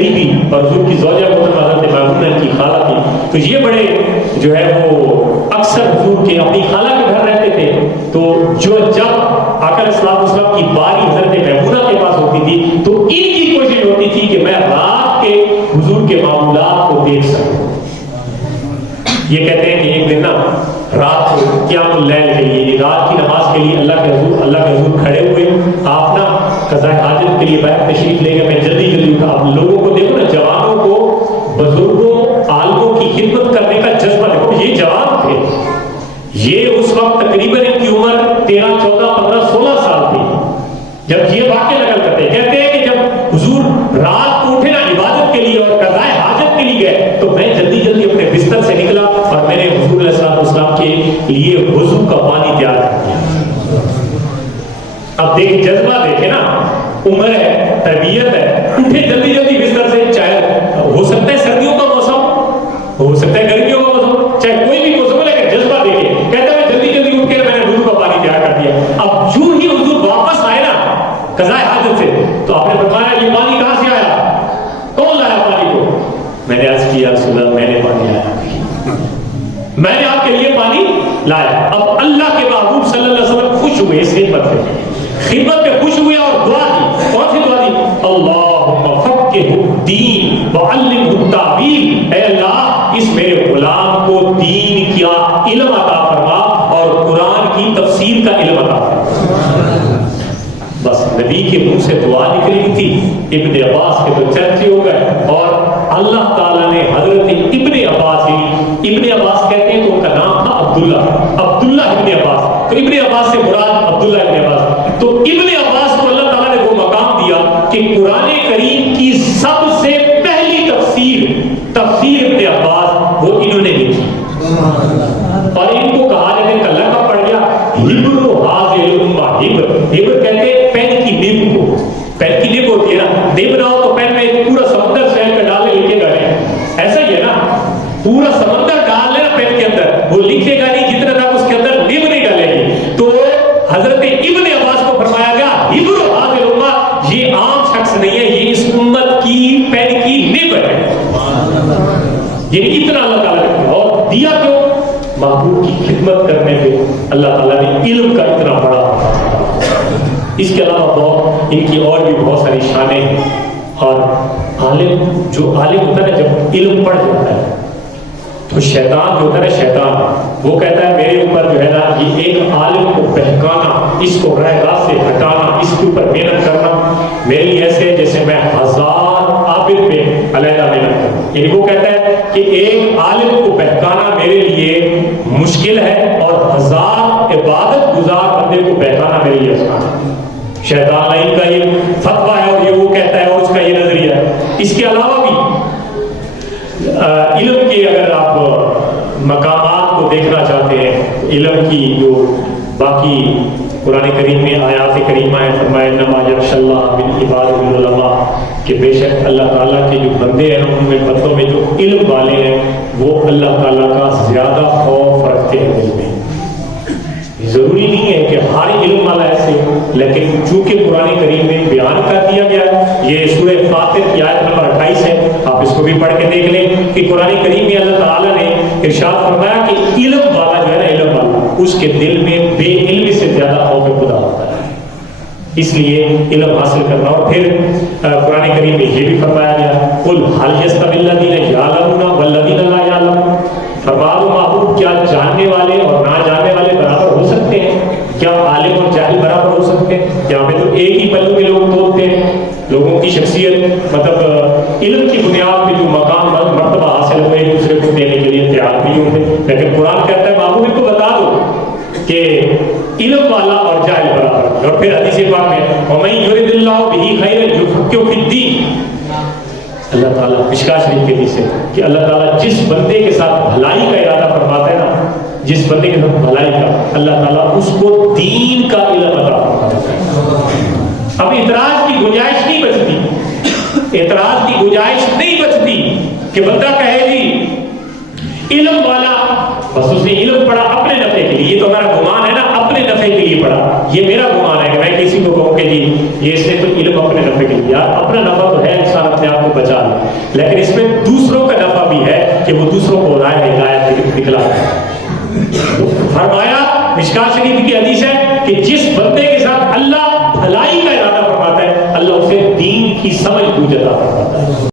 قریبی اور حضور کی زوجہ محترمہ حضرت میمونہ کی خالہ تھی، تو یہ بڑے جو ہے وہ اکثر حضور کے اپنی خالہ کے گھر رہتے تھے، تو جب آقا علیہ السلام کی باری حضرت میمونہ کے پاس ہوتی تھی تو ان کی کوشش ہوتی تھی کہ میں رات کے حضور کے معمولات کو دیکھ سکوں۔ یہ کہتے ہیں کہ ایک دن نا رات قیام اللیل کے لیے، رات کی نماز کے لیے اللہ کے حضور کھڑے ہوئے، آپ نا قضاء حاجت کے لیے باہر تشریف لے گئے، میں جلدی اٹھا۔ آپ لوگوں کو دیکھو نا، جوانوں کو، بزرگوں عالموں کی خدمت کرنے کا جذبہ دیکھو، یہ جوان تھے، یہ اس وقت تقریباً ان کی عمر 13 14 15 16 سال تھی جب یہ واقعہ نقل کرتے ہیں۔ کہتے ہیں کہ جب حضور رات کو اٹھے نا عبادت کے لیے اور قضاء حاجت کے لیے گئے، تو میں جلدی جلدی اپنے بستر سے نکلا اور میں نے حضور علیہ السلام کے لیے وضو کا پانی تیار کر دیا۔ اب دیکھ جذبہ دیکھے نا، عمر ہے، تربیت ہے، اٹھے جلدی جلدی بستر سے، چاہے ہو سکتا ہے سردیوں کا موسم، ہو سکتا ہے گرمیوں کا موسم، چاہے کوئی بھی موسم، لیکن جذبہ دیکھے، کہتے ہیں جلدی جلدی اٹھ کے میں نے وضو کا پانی تیار کر دیا۔ اب جو ہی حضور واپس آئے نا قضاء حاجت سے، تو آپ نے فرمایا یہ پانی کہاں سے آیا؟ کون لایا پانی کو؟ میں نے عرض کیا رسول اللہ میں نے پانی لایا، میں نے آپ کے لیے پانی لایا۔ اب اللہ کے محبوب صلی اللہ علیہ وسلم خوش ہوئے اس خدمت پہ خوش ہوئے اور دعا دی۔ کون سی دعا دی؟ اللہم فقہہ الدین وعلمہ التاویل، اے اللہ اس میرے غلام کو دین کا علم عطا فرما اور قرآن کی تفسیر کا علم عطا فرما۔ بس نبی کے منہ سے دعا نکلی تھی، ابن عباس کے تو چرچے ہو گئے، اور اللہ تعالیٰ نے حضرت ابن عباس کہتے ہیں تو ان کا نام تھا عبداللہ ابن عباس، تو ابن عباس سے مراد عبداللہ ابن عباس، تو ابن عباس کو اللہ تعالیٰ نے وہ مقام دیا کہ قرآن کریم کی سب سے پہلی تفسیر ابن عباس وہ انہوں نے لکھی، اور ان کو کہا جاتا ہے کہ لقب پڑ گیا ہبر حاضر الامہ۔ ہبر کہتے ہیں پین کی نب کو، پین کی نب ہوتی ہے نا، نب نہ ہو تو پین میں پورا سمندر شہر کا ڈال لکھے گا نہیں، ایسا ہی ہے نا، پورا سمندر ڈال لینا پین کے اندر، وہ لکھے گا نہیں جتنا تک اس کے اندر نب نہیں ڈالے گی۔ تو حضرت ابن عباس کو فرمایا گیا ہبر حاضر الامہ، یہ عام شخص نہیں ہے، یہ اس امت کی پین کی نب ہے، یعنی اتنا اللہ تعالیٰ نے اور دیا کیوں؟ محبوب کی خدمت کرنے پہ اللہ تعالیٰ نے علم کا اتنا بڑا۔ اس کے علاوہ بہت ان کی اور بھی بہت ساری شانیں ہیں، اور عالم جو عالم ہوتا ہے جب علم پڑھ جاتا ہے تو شیطان جو ہوتا ہے شیطان وہ کہتا ہے میرے اوپر جو ہے نا یہ ایک عالم کو بہکانا، اس کو راہ راست سے ہٹانا، اس کے اوپر محنت کرنا میرے لیے ایسے جیسے میں 1000 عابد پہ علیحدہ محنت کروں۔ یعنی وہ کہتا ہے کہ ایک عالم کو بہکانا میرے لیے مشکل ہے اور 1000 عبادت گزار بندے کو بہکانا میرے لیے آسان ہے۔ شیطان لائن کا یہ فتویٰ ہے اور یہ وہ کہتا ہے اور اس کا یہ نظریہ ہے۔ اس کے علاوہ بھی علم کے اگر آپ مقامات کو دیکھنا چاہتے ہیں، علم کی جو باقی قرآن کریم میں آیات کریمہ ہے، فرمایا انما یخشی اللہ من عبادہ العلماء، کہ بے شک اللہ تعالیٰ کے جو بندے ہیں ان میں بندوں میں جو علم والے ہیں وہ اللہ تعالیٰ کا زیادہ خوف رکھتے ہیں دل میں۔ ضروری نہیں ہے کہ ہر علم والا ایسے ہو، لیکن چونکہ قرآن کریم میں بیان کر دیا گیا ہے، یہ سورہ فاطر کی آیت نمبر 28 ہے، آپ اس کو بھی پڑھ کے دیکھ لیں کہ قرآن کریم میں اللہ تعالیٰ نے ارشاد فرمایا کہ علم والا جو ہے نا، علم والا اس کے دل میں بے علمی سے زیادہ خوف خدا ہوتا ہے، اس لیے علم حاصل کرنا۔ اور پھر قرآن کریم میں یہ بھی فرمایا گیا قل هل يستوي الذين يعلمون والذين لا يعلمون، فرما دو محبوب کیا جاننے والے اور نہ جاننے والے برابر ہو سکتے ہیں؟ کیا عالم اور جاہل برابر ہو سکتے ہیں؟ یہاں پہ تو ایک ہی پلو میں لوگ تولتے ہیں، لوگوں کی شخصیت مطلب علم کی بنیاد پہ جو مقام مرتبہ حاصل ہوئے ایک دوسرے کو دینے کے لیے تیار نہیں ہوتے، لیکن قرآن کہتا ہے محبوب ان کو بتا دو کہ علم والا اور جاہل برابر۔ اور پھر حدیث پاک میں وَمَن يُرِدِ اللَّهُ بِهِ خَيْرًا يُفَقِّهُ فِي الدِّينِ، اللہ تعالیٰ مشکاۃ شریف کے حدیث ہے کہ اللہ تعالیٰ جس بندے کے ساتھ بھلائی کا ارادہ فرماتا ہے نا، جس بندے کے ساتھ بھلائی کا، اللہ تعالیٰ اس کو دین کا علم عطا فرماتا ہے۔ اب اعتراض کی گنجائش نہیں بچتی، اعتراض کی گنجائش نہیں بچتی کہ بندہ کہے جی علم والا بس اس نے علم پڑھا اپنے نفع کے لیے، یہ تو ہمارا گمان ہے نا، اپنے نفع نفع کے لیے پڑھا. یہ میرا گمان ہے کہ میں کسی کو کہوں کہ جی یہ اس نے تو علم اپنے نفع کے لیے. اپنا نفع تو ہے انسان اپنے آپ کو بچا لے, لیکن اس میں دوسروں کا نفع بھی ہے کہ وہ دوسروں کو راہ ہدایت نکلا. فرمایا مشکات شریف کی حدیث ہے کہ جس بندے کے ساتھ اللہ بھلائی کا ارادہ فرماتا ہے اللہ اسے دین کی سمجھ بوجھ عطا فرماتا ہے.